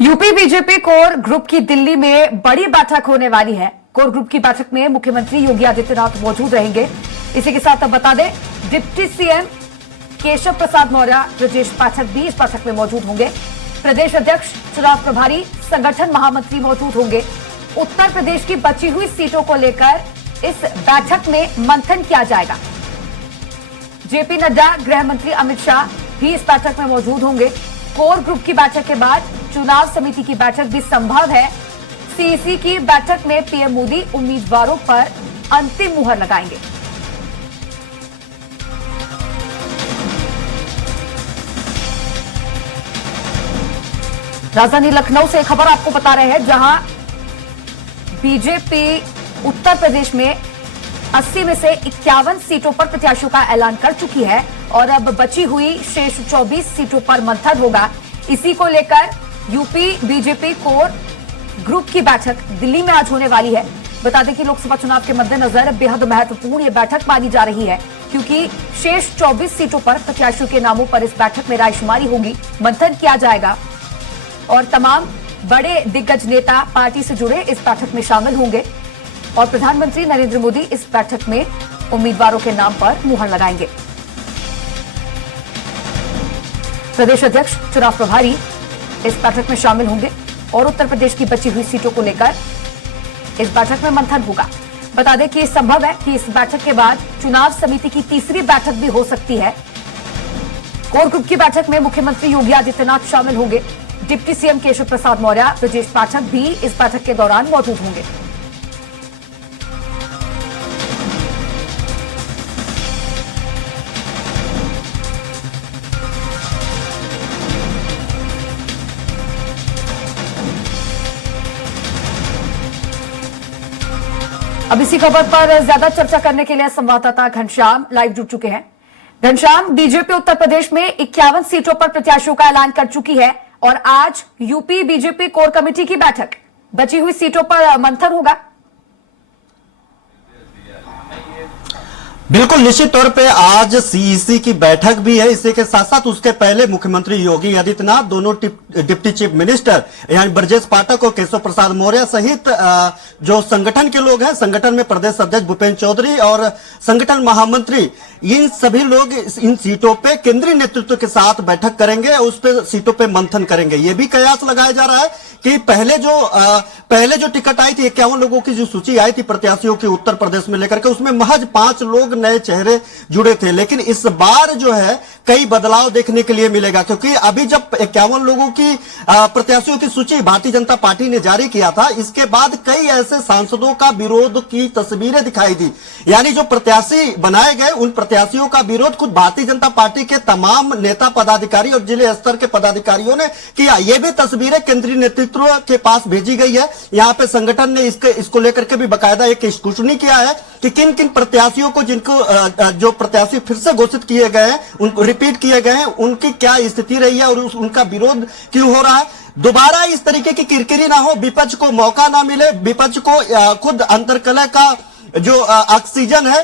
UP BJP core group की दिल्ली में बड़ी बैठक होने वाली है। कोर ग्रुप की बैठक में मुख्यमंत्री योगी आदित्यनाथ मौजूद रहेंगे। इसी के साथ अब बता दें, डिप्टी सीएम केशव प्रसाद मौर्य, ब्रजेश पाठक भी इस बैठक में मौजूद होंगे। प्रदेश अध्यक्ष, चुनाव प्रभारी, संगठन महामंत्री मौजूद होंगे। उत्तर प्रदेश की बची हुई सीटों को लेकर इस बैठक में मंथन किया जाएगा। जेपी नड्डा, गृह मंत्री अमित शाह भी इस बैठक में मौजूद होंगे। कोर ग्रुप की बैठक के बाद चुनाव समिति की बैठक भी संभव है। सीईसी की बैठक में पीएम मोदी उम्मीदवारों पर अंतिम मुहर लगाएंगे। राजधानी लखनऊ से खबर आपको बता रहे हैं, जहां बीजेपी उत्तर प्रदेश में 80 में से 51 सीटों पर प्रत्याशियों का ऐलान कर चुकी है और अब बची हुई शेष 24 सीटों पर मंथन होगा। इसी को लेकर यूपी बीजेपी कोर ग्रुप की बैठक दिल्ली में आज होने वाली है। बता दें कि लोकसभा चुनाव के मद्देनजर बेहद महत्वपूर्ण यह बैठक मानी जा रही है, क्योंकि शेष 24 सीटों पर प्रत्याशियों के नामों पर इस बैठक में रायशुमारी होगी, मंथन किया जाएगा और तमाम बड़े दिग्गज नेता पार्टी से जुड़े इस बैठक में शामिल होंगे और प्रधानमंत्री नरेंद्र मोदी इस बैठक में उम्मीदवारों के नाम पर मुहर लगाएंगे। प्रदेश अध्यक्ष, चुनाव प्रभारी इस बैठक में शामिल होंगे और उत्तर प्रदेश की बची हुई सीटों को लेकर इस बैठक में मंथन होगा। बता दें कि संभव है कि इस बैठक के बाद चुनाव समिति की तीसरी बैठक भी हो सकती है। कोर ग्रुप की बैठक में मुख्यमंत्री योगी आदित्यनाथ शामिल होंगे। डिप्टी सीएम केशव प्रसाद मौर्य, ब्रजेश पाठक भी इस बैठक के दौरान मौजूद होंगे। अब इसी खबर पर ज्यादा चर्चा करने के लिए संवाददाता घनश्याम लाइव जुड़ चुके हैं। घनश्याम, बीजेपी उत्तर प्रदेश में 51 सीटों पर प्रत्याशियों का ऐलान कर चुकी है और आज यूपी बीजेपी कोर कमेटी की बैठक, बची हुई सीटों पर मंथन होगा। बिल्कुल, निश्चित तौर पे आज सीईसी की बैठक भी है। इसी के साथ साथ उसके पहले मुख्यमंत्री योगी आदित्यनाथ, दोनों डिप्टी चीफ मिनिस्टर यानी ब्रजेश पाठक और केशव प्रसाद मौर्य सहित जो संगठन के लोग हैं, संगठन में प्रदेश अध्यक्ष भूपेंद्र चौधरी और संगठन महामंत्री, इन सभी लोग इन सीटों पे केंद्रीय नेतृत्व के साथ बैठक करेंगे और उस पे सीटों पे मंथन करेंगे। ये भी कयास लगाया जा रहा है कि पहले जो टिकट आई थी, 51 लोगों की जो सूची आई थी प्रत्याशियों की उत्तर प्रदेश में लेकर के, उसमें महज 5 लोग नए चेहरे जुड़े थे। लेकिन इस बार जो है कई बदलाव देखने के लिए मिलेगा, क्योंकि अभी जब 51 लोगों की प्रत्याशियों की सूची भारतीय जनता पार्टी ने जारी किया था, इसके बाद कई ऐसे सांसदों का विरोध की तस्वीरें दिखाई दी। यानी जो प्रत्याशी बनाए गए, उन प्रत्याशियों का विरोध खुद भारतीय जनता पार्टी के तमाम नेता पदाधिकारी और जिले स्तर के पदाधिकारियों ने किया। यह भी तस्वीरें केंद्रीय नेतृत्व के पास भेजी गई है। यहां पे संगठन ने इसको लेकर के भी बाकायदा एक स्क्रूटनी किया है कि किन किन प्रत्याशियों को, जो प्रत्याशी फिर से घोषित किए गए हैं, उनको रिपीट किए गए हैं, उनकी क्या स्थिति रही है और उनका विरोध क्यों हो रहा है। दोबारा इस तरीके की किरकिरी ना हो, विपक्ष को मौका ना मिले, विपक्ष को खुद अंतर्कलह का जो ऑक्सीजन है,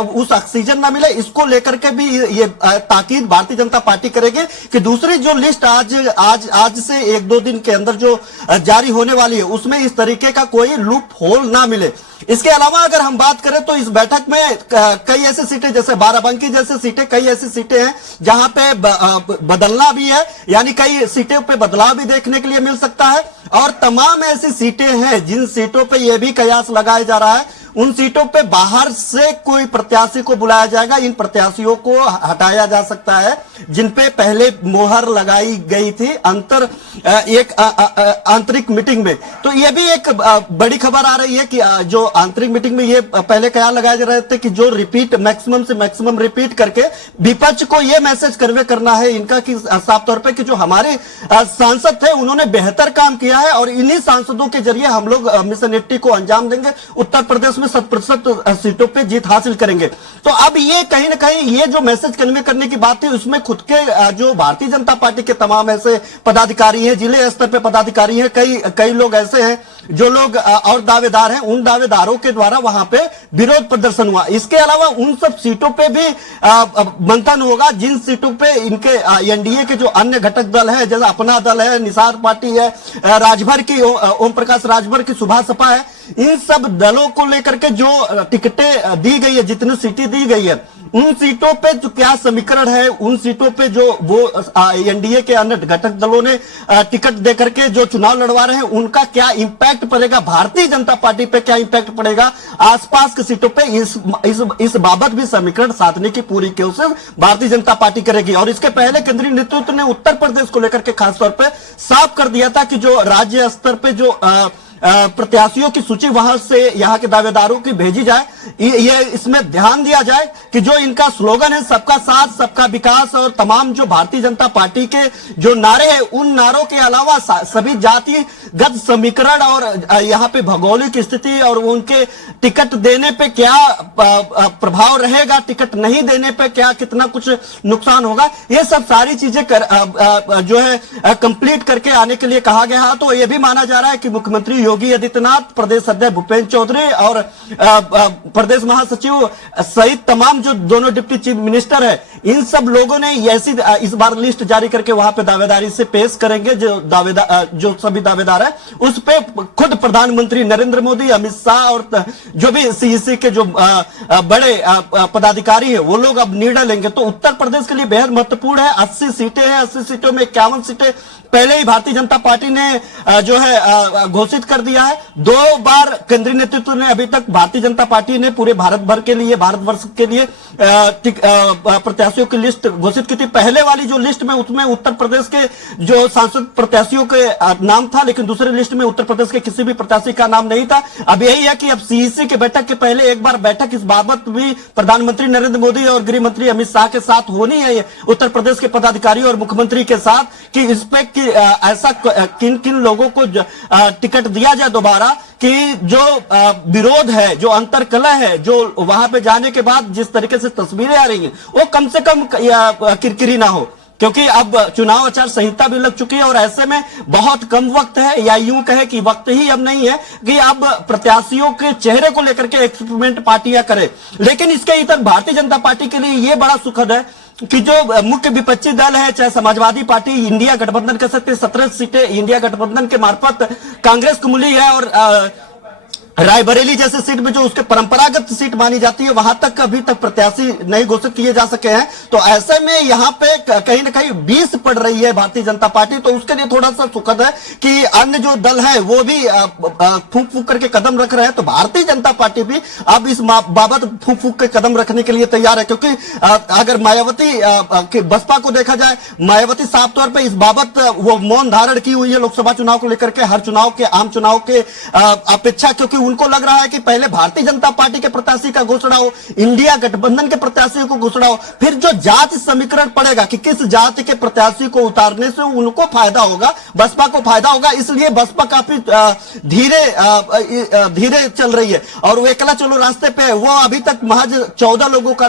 उस ऑक्सीजन ना मिले, इसको लेकर के भी ये ताकीद भारतीय जनता पार्टी करेगी कि दूसरी जो लिस्ट आज से 1-2 दिन के अंदर जो जारी होने वाली है, उसमें इस तरीके का कोई लूप होल ना मिले। इसके अलावा अगर हम बात करें तो इस बैठक में कई ऐसी सीटें, जैसे बाराबंकी जैसे सीटें, कई ऐसी सीटें हैं जहां पे बदलना भी है, यानी कई सीटों पे बदलाव भी देखने के लिए मिल सकता है। और तमाम ऐसी सीटें हैं जिन सीटों पे यह भी कयास लगाया जा रहा है, उन सीटों पे बाहर से कोई प्रत्याशी को बुलाया जाएगा। इन प्रत्याशियों को हटाया जा सकता है जिन पे पहले मोहर लगाई गई थी एक आंतरिक मीटिंग में। तो ये भी एक बड़ी खबर आ रही है कि जो आंतरिक मीटिंग में ये पहले कयास लगाए जा रहे थे कि जो रिपीट मैक्सिमम से मैक्सिमम रिपीट करके विपक्ष को ये मैसेज कन्वे करना है इनका कि साफ तौर पे कि जो हमारे सांसद थे उन्होंने बेहतर काम किया है और इन्हीं सांसदों के जरिए हम लोग मिशन 80 को अंजाम देंगे, उत्तर प्रदेश में 100% सीटों पे जीत हासिल करेंगे। तो अब ये कहीं ना कहीं ये जो मैसेज कन्वे करने की बात है, उसमें खुद के जो भारतीय जनता पार्टी के तमाम ऐसे पदाधिकारी हैं, जिले स्तर पे पदाधिकारी हैं, कई लोग ऐसे हैं जो लोग और दावेदार हैं, उन दावेदारों के द्वारा वहां पे विरोध प्रदर्शन हुआ। इसके अलावा उन सब सीटों पे भी मंथन होगा जिन सीटों पे इनके एनडीए के जो अन्य घटक दल है, जैसे अपना दल है, निसार पार्टी है, राजभर की ओम प्रकाश राजभर की सुभाष सपा है, इन सब दलों को लेकर के जो टिकटें दी गई है, जितनी सीटें दी गई है, उन सीटों पे जो क्या समीकरण है, उन सीटों पे जो वो एनडीए के अन्य घटक दलों ने टिकट देकर के जो चुनाव लड़वा रहे हैं, उनका क्या इंपैक्ट पड़ेगा, भारतीय जनता पार्टी पे क्या इंपैक्ट पड़ेगा, आसपास की सीटों पे इस बाबत भी समीकरण साधने की पूरी कोशिश भारतीय जनता पार्टी करेगी। और इसके पहले केंद्रीय नेतृत्व ने उत्तर प्रदेश को लेकर के खासतौर पर साफ कर दिया था कि जो राज्य स्तर पे जो प्रत्याशियों की सूची वहां से यहां के दावेदारों की भेजी जाए, ये इसमें ध्यान दिया जाए कि जो इनका स्लोगन है सबका साथ सबका विकास, और तमाम जो भारतीय जनता पार्टी के जो नारे हैं, उन नारों के अलावा सभी जातिगत समीकरण और यहां पे भौगोलिक स्थिति और उनके टिकट देने पे क्या प्रभाव रहेगा, टिकट नहीं देने पे क्या कितना कुछ नुकसान होगा, ये सब सारी चीजें जो है कंप्लीट करके आने के लिए कहा गया है। तो यह भी माना जा रहा है कि मुख्यमंत्री योगी आदित्यनाथ, प्रदेश अध्यक्ष भूपेंद्र चौधरी और प्रदेश महासचिव सहित तमाम जो दोनों डिप्टी चीफ मिनिस्टर है, इन सब लोगों ने ऐसी इस बार लिस्ट जारी करके वहां पे दावेदारी से पेश करेंगे। जो सभी दावेदार है उस पे खुद प्रधानमंत्री नरेंद्र मोदी, अमित शाह और जो भी सीईसी के जो बड़े पदाधिकारी है वो लोग अब निर्णय लेंगे। तो उत्तर प्रदेश के लिए बेहद महत्वपूर्ण है। 80 सीटें हैं, 80 सीटों में 51 सीटें पहले ही भारतीय जनता पार्टी ने जो है घोषित कर दिया है। 2 बार केंद्रीय नेतृत्व ने अभी तक भारतीय जनता पार्टी ने पूरे भारत भर के लिए, भारतवर्ष के लिए प्रत्याशियों की लिस्ट घोषित की थी। पहले वाली जो लिस्ट में उसमें उत्तर प्रदेश के जो सांसद प्रत्याशियों के नाम था, लेकिन दूसरे लिस्ट में उत्तर प्रदेश के किसी भी प्रत्याशी का नाम नहीं था। अब यही है कि अब सीईसी की बैठक के पहले एक बार बैठक इस बाबत भी प्रधानमंत्री नरेंद्र मोदी और गृह मंत्री अमित शाह के साथ होनी है, उत्तर प्रदेश के पदाधिकारियों और मुख्यमंत्री के साथ, कि इस पे ऐसा किन किन लोगों को टिकट दिया जाए दोबारा, कि जो विरोध है, जो अंतरकलह है, जो वहां पे जाने के बाद जिस तरीके से तस्वीरें आ रही हैं, वो कम से कम किरकिरी ना हो, क्योंकि अब चुनाव आचार संहिता भी लग चुकी है और ऐसे में बहुत कम वक्त है, या यूं कहे कि वक्त ही अब नहीं है कि अब प्रत्याशियों के चेहरे को लेकर के एक्सपेरिमेंट पार्टियां करें। लेकिन इसके इतर भारतीय जनता पार्टी के लिए यह बड़ा सुखद है कि जो मुख्य विपक्षी दल है, चाहे समाजवादी पार्टी, इंडिया गठबंधन कह सकते हैं, 17 सीटें इंडिया गठबंधन के मार्फत कांग्रेस को मिली है, और रायबरेली जैसे सीट में जो उसके परंपरागत सीट मानी जाती है, वहां तक अभी तक प्रत्याशी नहीं घोषित किए जा सके हैं। तो ऐसे में यहां पे कहीं ना कहीं 20 पड़ रही है भारतीय जनता पार्टी। तो उसके लिए थोड़ा सा सुखद है कि अन्य जो दल है वो भी फूंक फूंक करके कदम रख रहे हैं। तो भारतीय जनता पार्टी भी अब इस बाबत फूंक फूंक के कदम रखने के लिए तैयार है, क्योंकि अगर मायावती बसपा को देखा जाए, मायावती साफ तौर पर इस बाबत वो मौन धारण की हुई है लोकसभा चुनाव को लेकर के, हर चुनाव के, आम चुनाव के अपेक्षा, क्योंकि उनको लग रहा है कि पहले भारतीय जनता पार्टी के प्रत्याशी का घोषणा हो, इंडिया गठबंधन के प्रत्याशियों को घोषणा हो, फिर जो जाति समीकरण पड़ेगा कि किस जाति के प्रत्याशी को उतारने से उनको फायदा होगा, बसपा को फायदा होगा, इसलिए बसपा काफी धीरे चल रही है और वो अकेला चलो रास्ते पे है। वो अभी तक महज 14 लोगों का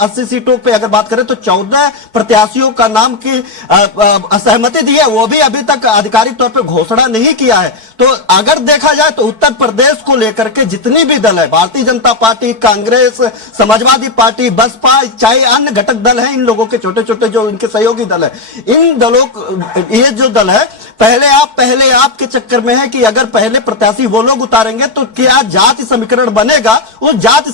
80 सीटों पे अगर बात करें तो 14 प्रत्याशियों का नाम की असहमति दी है, वो भी अभी तक आधिकारिक तौर पर घोषणा नहीं किया है। तो अगर देखा जाए तो उत्तर प्रदेश को लेकर के जितनी भी दल है, भारतीय जनता पार्टी, कांग्रेस, समाजवादी पार्टी, बसपा, चाहे अन्य घटक दल हैं, इन लोगों के छोटे छोटे जो इनके सहयोगी दल है, इन दलों, ये जो दल है पहले आप के चक्कर में है कि अगर पहले प्रत्याशी वो लोग उतारेंगे तो क्या जाति समीकरण बनेगा, उस जाति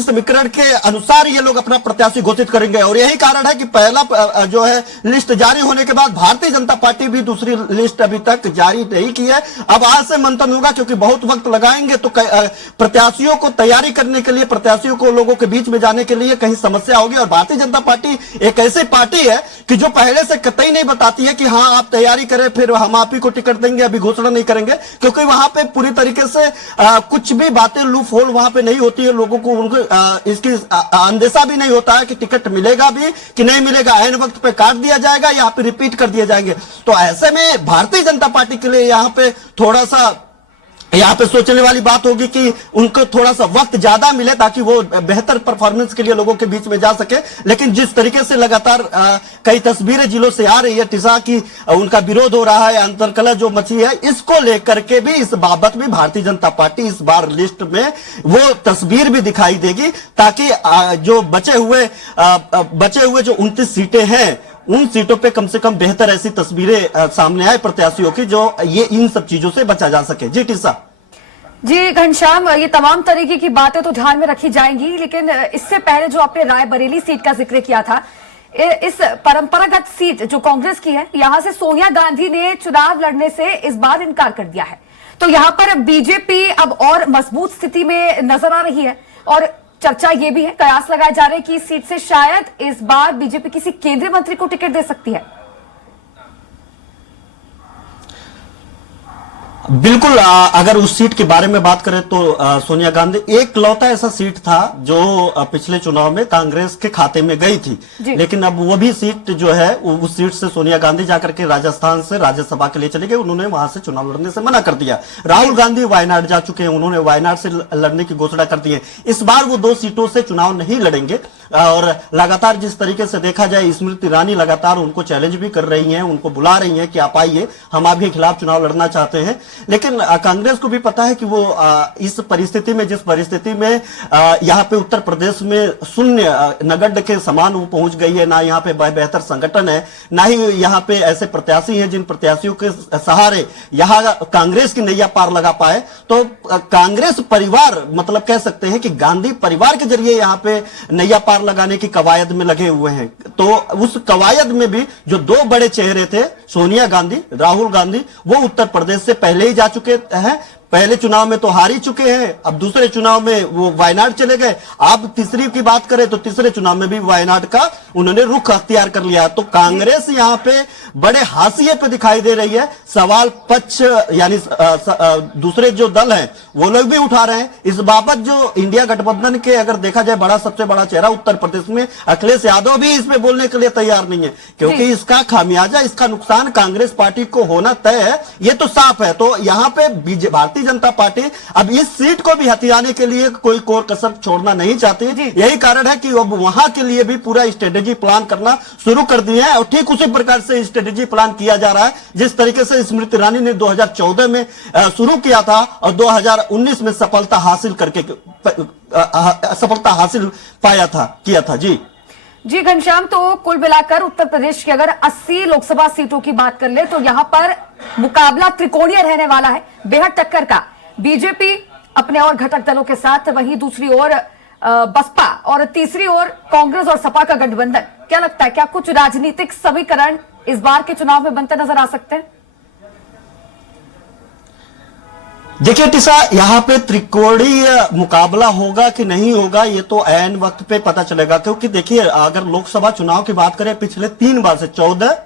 समीकरण के अनुसार ये लोग अपना प्रत्याशी घोषित करेंगे। और यही कारण है कि पहला जो है लिस्ट जारी होने के बाद भारतीय जनता पार्टी भी दूसरी लिस्ट अभी तक जारी नहीं की है। अब आज से मंथन होगा, क्योंकि बहुत वक्त लगाएंगे तो प्रत्याशियों को तैयारी करने के लिए, प्रत्याशियों को लोगों के बीच में जाने के लिए कहीं समस्या होगी। और भारतीय जनता पार्टी एक ऐसी पार्टी है कि जो पहले से कतई नहीं बताती है कि हाँ आप तैयारी करें फिर हम आप ही को टिकट देंगे, अभी घोषणा नहीं करेंगे, क्योंकि वहां पे पूरी तरीके से कुछ भी बातें लूप होल वहां पे नहीं होती है। लोगों को उनको इसकी अंदेशा भी नहीं होता है कि टिकट मिलेगा भी कि नहीं मिलेगा, ऐन वक्त पे काट दिया जाएगा या फिर रिपीट कर दिए जाएंगे। तो ऐसे में भारतीय जनता पार्टी के लिए यहाँ पे थोड़ा सा यहाँ पे सोचने वाली बात होगी कि उनको थोड़ा सा वक्त ज्यादा मिले ताकि वो बेहतर परफॉर्मेंस के लिए लोगों के बीच में जा सके। लेकिन जिस तरीके से लगातार कई तस्वीरें जिलों से आ रही है टिसा की, उनका विरोध हो रहा है, अंतर्कलह जो मची है, इसको लेकर के भी इस बाबत भी भारतीय जनता पार्टी इस बार लिस्ट में वो तस्वीर भी दिखाई देगी ताकि जो बचे हुए जो 29 सीटें हैं उन सीटों पे कम से कम बेहतर ऐसी तस्वीरें सामने आए प्रत्याशियों की जो ये इन सब चीजों से बचा जा सके। जी टीसा। जी घनश्याम, ये तमाम तरीके की बातें तो ध्यान में रखी जाएंगी, लेकिन इससे पहले जो आपने रायबरेली सीट का जिक्र किया था, इस परंपरागत सीट जो कांग्रेस की है, यहां से सोनिया गांधी ने चुनाव लड़ने से इस बार इनकार कर दिया है। तो यहां पर बीजेपी अब और मजबूत स्थिति में नजर आ रही है और चर्चा ये भी है, कयास लगाए जा रहे हैं कि इस सीट से शायद इस बार बीजेपी किसी केंद्रीय मंत्री को टिकट दे सकती है। बिल्कुल, अगर उस सीट के बारे में बात करें तो सोनिया गांधी एकलौता ऐसा सीट था जो पिछले चुनाव में कांग्रेस के खाते में गई थी। लेकिन अब वो भी सीट जो है उस सीट से सोनिया गांधी जाकर के राजस्थान से राज्यसभा के लिए चले गए, उन्होंने वहां से चुनाव लड़ने से मना कर दिया। राहुल गांधी वायनाड जा चुके हैं, उन्होंने वायनाड से लड़ने की घोषणा कर दी है। इस बार वो 2 सीटों से चुनाव नहीं लड़ेंगे और लगातार जिस तरीके से देखा जाए स्मृति ईरानी लगातार उनको चैलेंज भी कर रही हैं, उनको बुला रही हैं कि आप आइए, हम आपके खिलाफ चुनाव लड़ना चाहते हैं। लेकिन कांग्रेस को भी पता है कि वो इस परिस्थिति में, जिस परिस्थिति में यहाँ पे उत्तर प्रदेश में शून्य नगण्य के समान वो पहुंच गई है, ना यहाँ पे बेहतर संगठन है, ना ही यहाँ पे ऐसे प्रत्याशी हैं जिन प्रत्याशियों के सहारे यहाँ कांग्रेस की नैया पार लगा पाए। तो कांग्रेस परिवार, मतलब कह सकते हैं कि गांधी परिवार के जरिए यहाँ पे नैया पार लगाने की कवायद में लगे हुए हैं। तो उस कवायद में भी जो 2 बड़े चेहरे थे, सोनिया गांधी, राहुल गांधी, वो उत्तर प्रदेश से पहले ही जा चुके हैं। पहले चुनाव में तो हार ही चुके हैं, अब दूसरे चुनाव में वो वायनाड चले गए। अब तीसरी की बात करें तो तीसरे चुनाव में भी वायनाड का उन्होंने रुख अख्तियार कर लिया। तो कांग्रेस यहाँ पे बड़े हाशिए पे दिखाई दे रही है। सवाल पक्ष यानी दूसरे जो दल हैं वो लोग भी उठा रहे हैं इस बाबत। जो इंडिया गठबंधन के अगर देखा जाए सबसे बड़ा चेहरा उत्तर प्रदेश में अखिलेश यादव भी इसमें बोलने के लिए तैयार नहीं है, क्योंकि इसका खामियाजा, इसका नुकसान कांग्रेस पार्टी को होना तय है, ये तो साफ है। तो यहाँ पे भारतीय जनता पार्टी अब इस सीट को भी हथियाने के लिए कोई कोर कसर छोड़ना नहीं चाहती। यही कारण है कि अब वहां के लिए भी पूरा स्ट्रेटेजी प्लान करना शुरू कर दिए हैं और ठीक उसी प्रकार से स्ट्रेटेजी प्लान किया जा रहा है जिस तरीके से स्मृति ईरानी ने 2014 में शुरू किया था और 2019 में सफलता हासिल किया था। जी घनश्याम, तो कुल मिलाकर उत्तर प्रदेश की अगर 80 लोकसभा सीटों की बात कर ले तो यहां पर मुकाबला त्रिकोणीय रहने वाला है, बेहद टक्कर का। बीजेपी अपने और घटक दलों के साथ, वहीं दूसरी ओर बसपा और तीसरी ओर कांग्रेस और सपा का गठबंधन। क्या लगता है, क्या कुछ राजनीतिक समीकरण इस बार के चुनाव में बनते नजर आ सकते हैं? देखिए टिसा, यहाँ पे त्रिकोणीय मुकाबला होगा कि नहीं होगा ये तो ऐन वक्त पे पता चलेगा। क्योंकि देखिए अगर लोकसभा चुनाव की बात करें पिछले 3 बार से 14,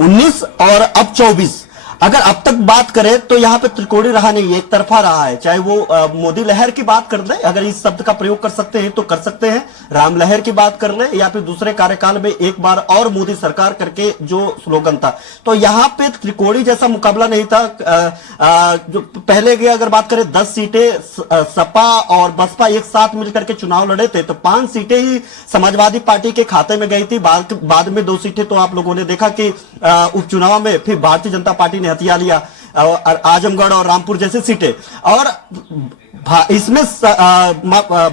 19 और अब 24, अगर अब तक बात करें तो यहाँ पे त्रिकोणीय रहा नहीं, एक तरफा रहा है। चाहे वो मोदी लहर की बात कर ले, अगर इस शब्द का प्रयोग कर सकते हैं तो कर सकते हैं, राम लहर की बात कर ले, या फिर दूसरे कार्यकाल में एक बार और मोदी सरकार करके जो स्लोगन था, तो यहाँ पे त्रिकोणीय जैसा मुकाबला नहीं था। जो पहले की अगर बात करें 10 सीटें सपा और बसपा एक साथ मिलकर के चुनाव लड़े थे तो 5 सीटें ही समाजवादी पार्टी के खाते में गई थी। बाद में 2 सीटें तो आप लोगों ने देखा कि उपचुनाव में फिर भारतीय जनता पार्टी ने हथिया लिया, और आजमगढ़ और रामपुर जैसी सीटें। और इसमें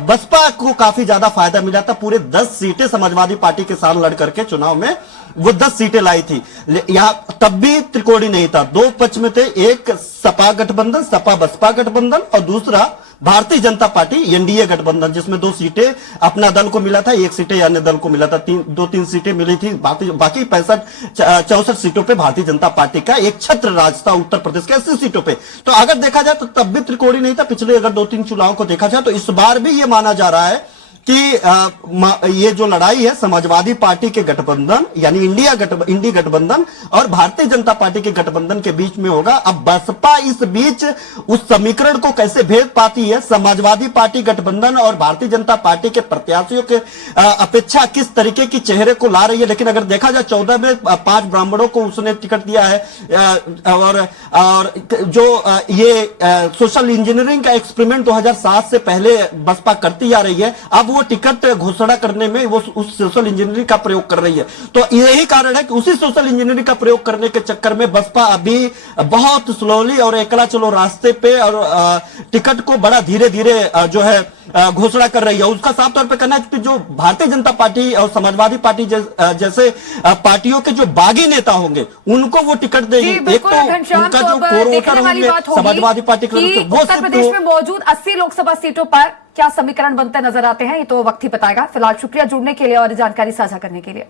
बसपा को काफी ज्यादा फायदा मिला था, पूरे 10 सीटें समाजवादी पार्टी के साथ लड़ करके चुनाव में वो 10 सीटें लाई थी। यहाँ तब भी त्रिकोणीय नहीं था, 2 पक्ष में थे, एक सपा गठबंधन, सपा बसपा गठबंधन, और दूसरा भारतीय जनता पार्टी एनडीए गठबंधन, जिसमें 2 सीटें अपना दल को मिला था, 1 सीटें अन्य दल को मिला था, 2-3 सीटें मिली थी। बाकी 64 सीटों पे भारतीय जनता पार्टी का एक छत्र राज था उत्तर प्रदेश के 80 सीटों पे। तो अगर देखा जाए तो तब भी त्रिकोणीय नहीं था। पिछले अगर 2-3 चुनाव को देखा जाए तो इस बार भी ये माना जा रहा है कि ये जो लड़ाई है समाजवादी पार्टी के गठबंधन यानी इंडी गठबंधन और भारतीय जनता पार्टी के गठबंधन के बीच में होगा। अब बसपा इस बीच उस समीकरण को कैसे भेद पाती है, समाजवादी पार्टी गठबंधन और भारतीय जनता पार्टी के प्रत्याशियों के अपेक्षा किस तरीके की चेहरे को ला रही है। लेकिन अगर देखा जाए 14 में 5 ब्राह्मणों को उसने टिकट दिया है और जो ये सोशल इंजीनियरिंग का एक्सपेरिमेंट 2007 से पहले बसपा करती आ रही है, अब वो टिकट घोषणा करने में वो उस सोशल इंजीनियरिंग का प्रयोग कर रही है। तो यही कारण है कि उसी सोशल इंजीनियरिंग का प्रयोग करने के चक्कर में बसपा अभी बहुत स्लोली और एकला चलो रास्ते पे और टिकट को बड़ा धीरे धीरे जो है घोषणा कर रही है। उसका साफ तौर पे कहना है कि जो भारतीय जनता पार्टी और समाजवादी पार्टी जैसे पार्टियों के जो बागी नेता होंगे उनको वो टिकट देगी। एक तो उनका जो कोर वोटर होंगे समाजवादी पार्टी के, वो उत्तर प्रदेश में मौजूद 80 लोकसभा सीटों पर क्या समीकरण बनते नजर आते हैं, ये तो वक्त ही बताएगा। फिलहाल शुक्रिया जुड़ने के लिए और जानकारी साझा करने के लिए।